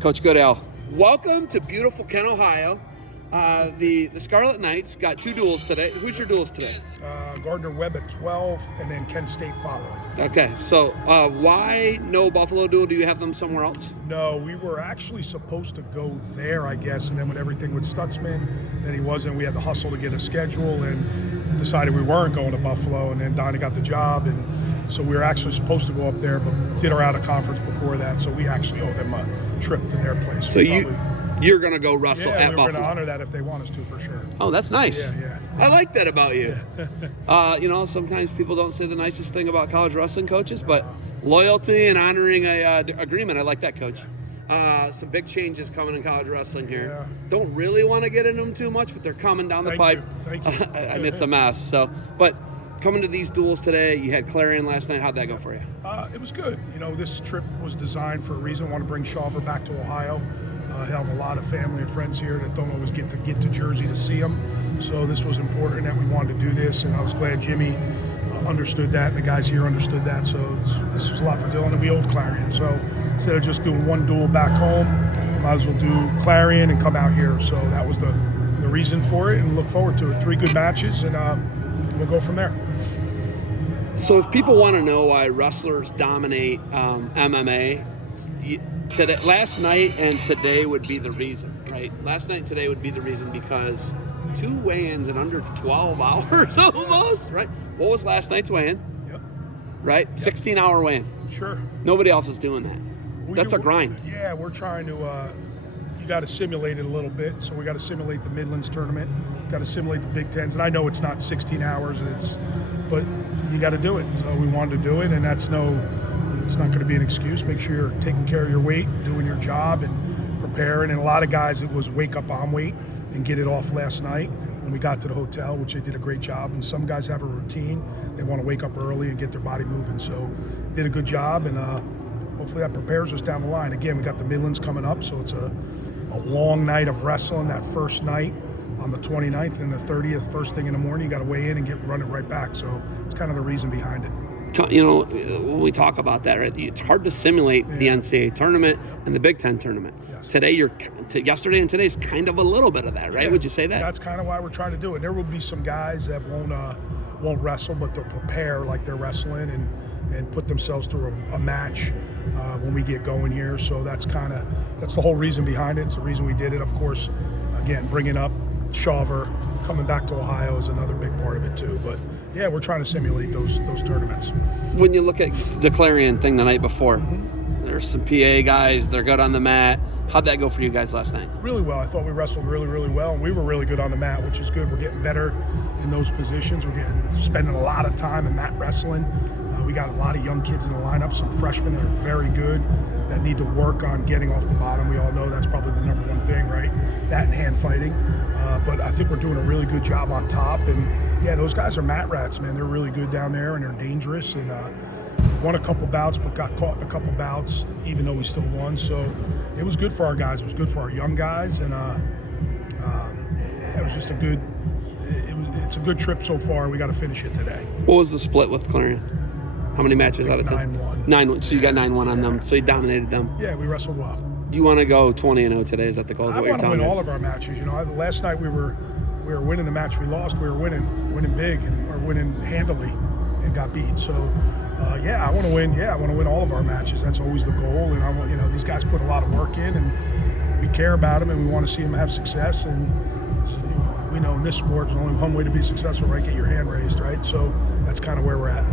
Coach Goodale, welcome to beautiful Kent, Ohio. The Scarlet Knights got two duels today. Who's your duels today? Gardner Webb at 12, and then Kent State following. Okay, so why no Buffalo duel? Do you have them somewhere else? No, we were actually supposed to go there, I guess, and then with everything with Stutzman, then he wasn't. We had to hustle to get a schedule and decided we weren't going to Buffalo, and then Donnie got the job, and so we were actually supposed to go up there, but did our out-of-conference before that, so we actually owe them a trip to their place. So you're going to go wrestle at Buffalo? Yeah, we're going to honor that if they want us to, for sure. Oh, that's nice. Yeah. I like that about you. Yeah. Sometimes people don't say the nicest thing about college wrestling coaches, but loyalty and honoring a agreement, I like that, Coach. Some big changes coming in college wrestling here. Yeah. Don't really want to get into them too much, but they're coming down the pipe. Thank you. And it's a mess. So, but coming to these duels today, you had Clarion last night. How'd that go for you? It was good. This trip was designed for a reason. I want to bring Shawver back to Ohio. I have a lot of family and friends here that don't always get to Jersey to see them. So this was important that we wanted to do this, and I was glad Jimmy understood that, and the guys here understood that. So this was a lot for Dylan, and we owed Clarion. So instead of just doing one duel back home, might as well do Clarion and come out here. So that was the reason for it, and look forward to it. 3 good matches, and we'll go from there. So if people want to know why wrestlers dominate MMA, last night and today would be the reason, right? Last night and today would be the reason because 2 weigh-ins in under 12 hours almost, right? What was last night's weigh-in? Yep. Right? 16-hour weigh-in. Sure. Nobody else is doing that. That's a grind. Yeah, we're trying to, you got to simulate it a little bit. So we got to simulate the Midlands tournament, got to simulate the Big Tens. And I know it's not 16 hours, but you got to do it. So we wanted to do it, and it's not going to be an excuse. Make sure you're taking care of your weight, doing your job, and preparing. And a lot of guys, it was wake up on weight and get it off last night when we got to the hotel, which they did a great job. And some guys have a routine. They want to wake up early and get their body moving. So did a good job, and hopefully that prepares us down the line. Again, we got the Midlands coming up, so it's a long night of wrestling that first night on the 29th and the 30th, first thing in the morning. You got to weigh in and run it right back. So it's kind of the reason behind it. When we talk about that, right, it's hard to simulate the NCAA tournament and the Big Ten tournament. Yes. Yesterday and today's kind of a little bit of that, right? Yeah, would you say that? That's kind of why we're trying to do it. There will be some guys that won't wrestle, but they'll prepare like they're wrestling and put themselves through a match when we get going here. So that's the whole reason behind it. It's the reason we did it. Of course, again, bringing up Shawver, coming back to Ohio is another big part of it too. But yeah, we're trying to simulate those tournaments. When you look at the Clarion thing the night before, there's some PA guys, they're good on the mat. How'd that go for you guys last night? Really well. I thought we wrestled really, really well. We were really good on the mat, which is good. We're getting better in those positions. We're spending a lot of time in mat wrestling. We got a lot of young kids in the lineup, some freshmen that are very good that need to work on getting off the bottom. We all know that's probably the number one thing, right? That and hand fighting. But I think we're doing a really good job on top. And yeah, those guys are mat rats, man. They're really good down there, and they're dangerous. And won a couple bouts, but got caught in a couple bouts, even though we still won. So it was good for our guys. It was good for our young guys. And it was just it's a good trip so far. We got to finish it today. What was the split with Clarion? How many matches out of 10? 9-1. 9-1. So you got 9-1 on them. So you dominated them. Yeah, we wrestled well. Do you want to go 20-0 today? Is that the goal? Is I what you're want to telling win us? all of our matches. Last night we were winning the match we lost. We were winning big or winning handily and got beat. So I want to win. Yeah, I want to win all of our matches. That's always the goal. And I want, these guys put a lot of work in, and we care about them, and we want to see them have success. And we know in this sport, there's only one way to be successful, right? Get your hand raised, right? So that's kind of where we're at.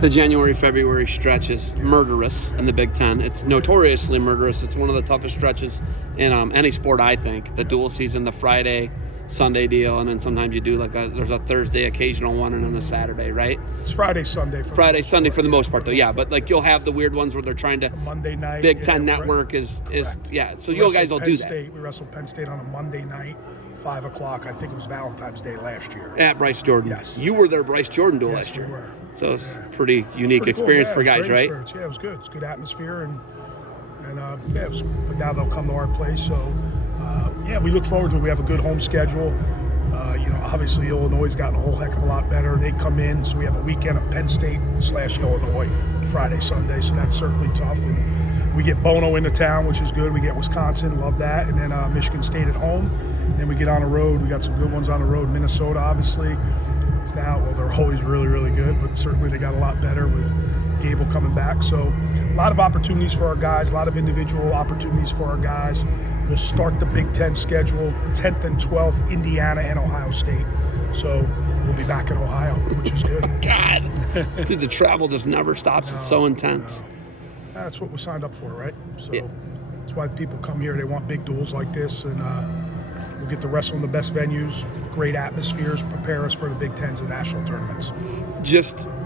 The January-February stretch is murderous in the Big Ten. It's notoriously murderous. It's one of the toughest stretches in any sport, I think. The dual season, the Friday, Sunday deal, and then sometimes you do there's a Thursday occasional one and then a Saturday, right? It's Friday, Sunday. Sunday for the most part, though, yeah. But you'll have the weird ones where they're trying to. Monday night. Big Ten Network is yeah. So you guys will do that. We wrestled Penn State on a Monday night. 5 o'clock. I think it was Valentine's Day last year. At Bryce Jordan. Yes. You were their Bryce Jordan duel last year. We were. So it's pretty unique pretty experience cool. for guys, right? Experience. Yeah, it was good. It's good atmosphere, and it was. But now they'll come to our place. So we look forward to it. We have a good home schedule. Obviously Illinois has gotten a whole heck of a lot better. They come in, so we have a weekend of Penn State / Illinois, Friday, Sunday. So that's certainly tough. And we get Bono into town, which is good. We get Wisconsin, love that, and then Michigan State at home. And then we get on the road. We got some good ones on the road. Minnesota, obviously. It's now, well, they're always really, really good, but certainly they got a lot better with Gable coming back. So a lot of opportunities for our guys, a lot of individual opportunities for our guys. We'll start the Big Ten schedule, 10th and 12th, Indiana and Ohio State. So we'll be back in Ohio, which is good. God, dude, the travel just never stops. It's so intense. That's what we signed up for, right? So Yeah. that's why people come here. They want big duels like this, and we'll get to wrestle in the best venues, great atmospheres, prepare us for the Big Tens and national tournaments.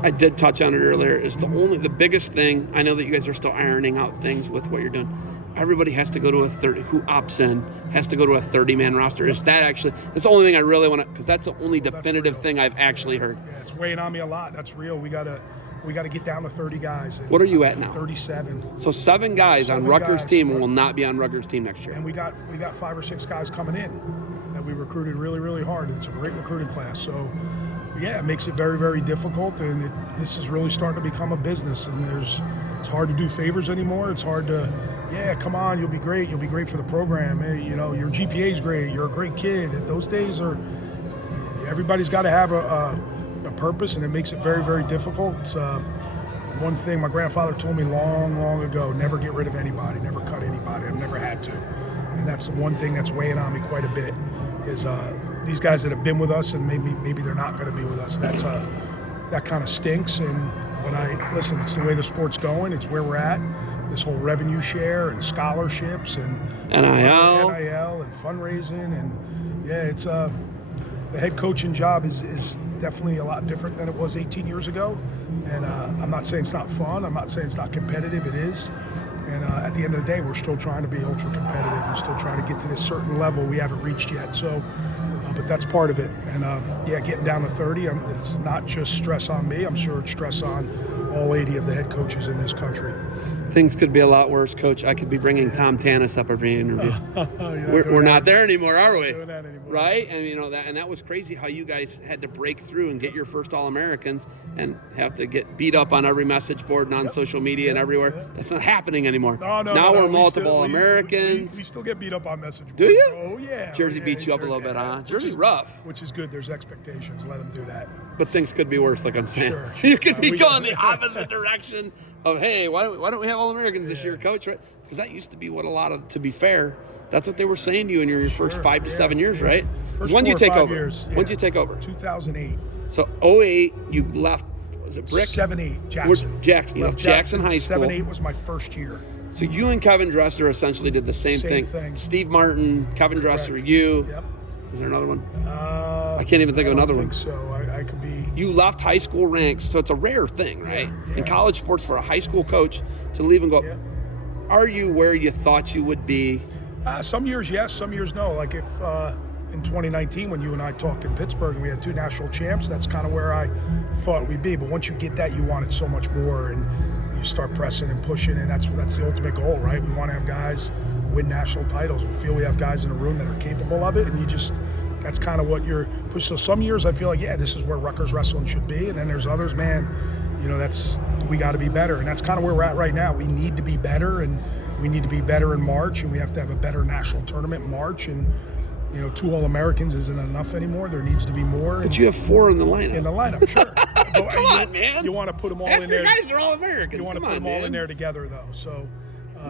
I did touch on it earlier, is the biggest thing. I know that you guys are still ironing out things with what you're doing. Everybody has to go to a 30, who opts in, has to go to a 30-man roster. Is that actually, that's the only thing I really want to, because that's the only definitive thing I've actually heard. Yeah, it's weighing on me a lot. That's real. We gotta get down to 30 guys. What are you at now? 37. So 7 guys on Rutgers' guys, team right. will not be on Rutgers' team next year. And we got 5 or 6 guys coming in that we recruited really, really hard. It's a great recruiting class. So yeah, it makes it very, very difficult, and this is really starting to become a business. And it's hard to do favors anymore. It's hard to, come on, you'll be great for the program. Hey, your GPA's great. You're a great kid. And those days everybody's got to have a purpose, and it makes it very, very difficult. It's, one thing my grandfather told me long, long ago: never get rid of anybody, never cut anybody. I've never had to, and that's the one thing that's weighing on me quite a bit. Is these guys that have been with us, and maybe they're not going to be with us. That kind of stinks. But listen, it's the way the sport's going. It's where we're at. This whole revenue share and scholarships and NIL and fundraising, and it's the head coaching job is definitely a lot different than it was 18 years ago. And I'm not saying it's not fun. I'm not saying it's not competitive. It is. And at the end of the day, we're still trying to be ultra competitive and still trying to get to this certain level we haven't reached yet. So, but that's part of it. And getting down to 30, it's not just stress on me. I'm sure it's stress on all 80 of the head coaches in this country. Things could be a lot worse, Coach. I could be bringing Tom Tanis up every interview. We're not there anymore, are we? Doing that anymore. Right? And that was crazy how you guys had to break through and get your first All-Americans and have to get beat up on every message board and on social media and everywhere. That's not happening anymore. No, we're multiple Americans. We still get beat up on message boards. Do you? Oh, yeah. Jersey beats you up a little bit, huh? Jersey's rough. Which is good. There's expectations. Let them do that. But things could be worse, like I'm saying. Sure. You could be going the opposite direction of, hey, why don't we have All-Americans this year, Coach? Right? Because that used to be what to be fair, that's what they were saying to you in your first 5 to 7 years, right? When did you take over? When did you take over? 2008. So 08, you left, was it Brick? 7-8, Jackson. Jackson. You left Jackson High School. 7-8 was my first year. So you and Kevin Dresser essentially did the same thing. Steve Martin, Kevin Dresser, you. Yep. Is there another one? I can't even think of another one. I think so. I could be. You left high school ranks, so it's a rare thing, right? Yeah. In college sports, for a high school coach to leave and go, are you where you thought you would be? Some years yes, some years no. Like if in 2019 when you and I talked in Pittsburgh and we had 2 national champs, that's kind of where I thought we'd be. But once you get that, you want it so much more, and you start pressing and pushing, and that's the ultimate goal, right? We want to have guys win national titles. We feel we have guys in the room that are capable of it, and that's kind of what you're pushing. So some years I feel like, this is where Rutgers wrestling should be, and then there's others, man, we got to be better, and that's kind of where we're at right now. We need to be better, and we need to be better in March, and we have to have a better national tournament in March, and 2 All-Americans isn't enough anymore. There needs to be more. But you have 4 in the lineup. In the lineup, sure. Come on, man. You want to put them all Half in there. your guys are All-Americans. You want to put them all in there together, though. So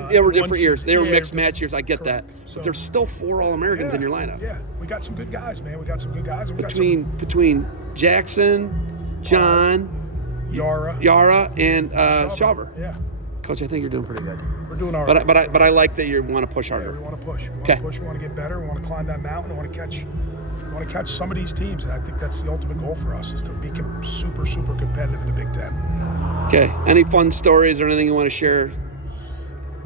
they were different years. They were mixed match years. I get correct. that. So, but there's still 4 All-Americans in your lineup. Yeah, we got some good guys, man. We got some good guys. Between Jackson, John, Yara, and Shaver. Yeah. Coach, I think you're doing pretty good. We're doing all right. But I like that you want to push harder. Yeah, we want to push. We want to get better. We want to climb that mountain. We want to catch some of these teams. And I think that's the ultimate goal for us, is to be super, super competitive in the Big Ten. Okay. Any fun stories or anything you want to share?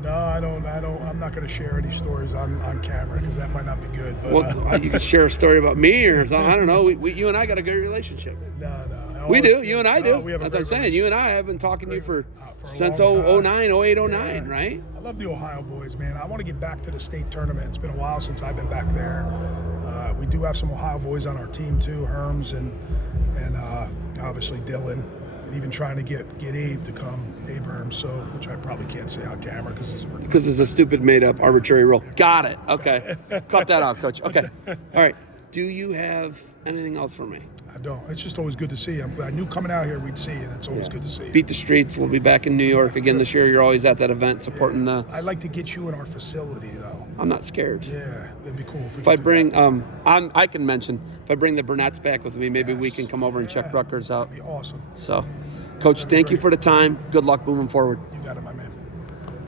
No, I don't. I'm not going to share any stories on camera because that might not be good. But, well, you could share a story about me or something. I don't know. You and I got a good relationship. No. We do. You and I do. We have That's what I'm saying. You and I have been talking to you for since long time. 09, 08, 09, right? I love the Ohio boys, man. I want to get back to the state tournament. It's been a while since I've been back there. We do have some Ohio boys on our team too, Herms and obviously Dylan. and even trying to get Abe to come, Abraham. So, which I probably can't say on camera because it's working. Because it's a stupid made-up arbitrary rule. Got it. Okay. Cut that out, Coach. Okay. All right. Do you have anything else for me? I don't. It's just always good to see you. I knew coming out here we'd see you, and it's always good to see you. Beat the streets. We'll be back in New York again this year. You're always at that event supporting the. I'd like to get you in our facility, though. I'm not scared. Yeah, it'd be cool if I bring. I can mention if I bring the Burnett's back with me, maybe we can come over and check Rutgers out. That'd be awesome. So, Coach, thank you for the time. Good luck moving forward. You got it, my man.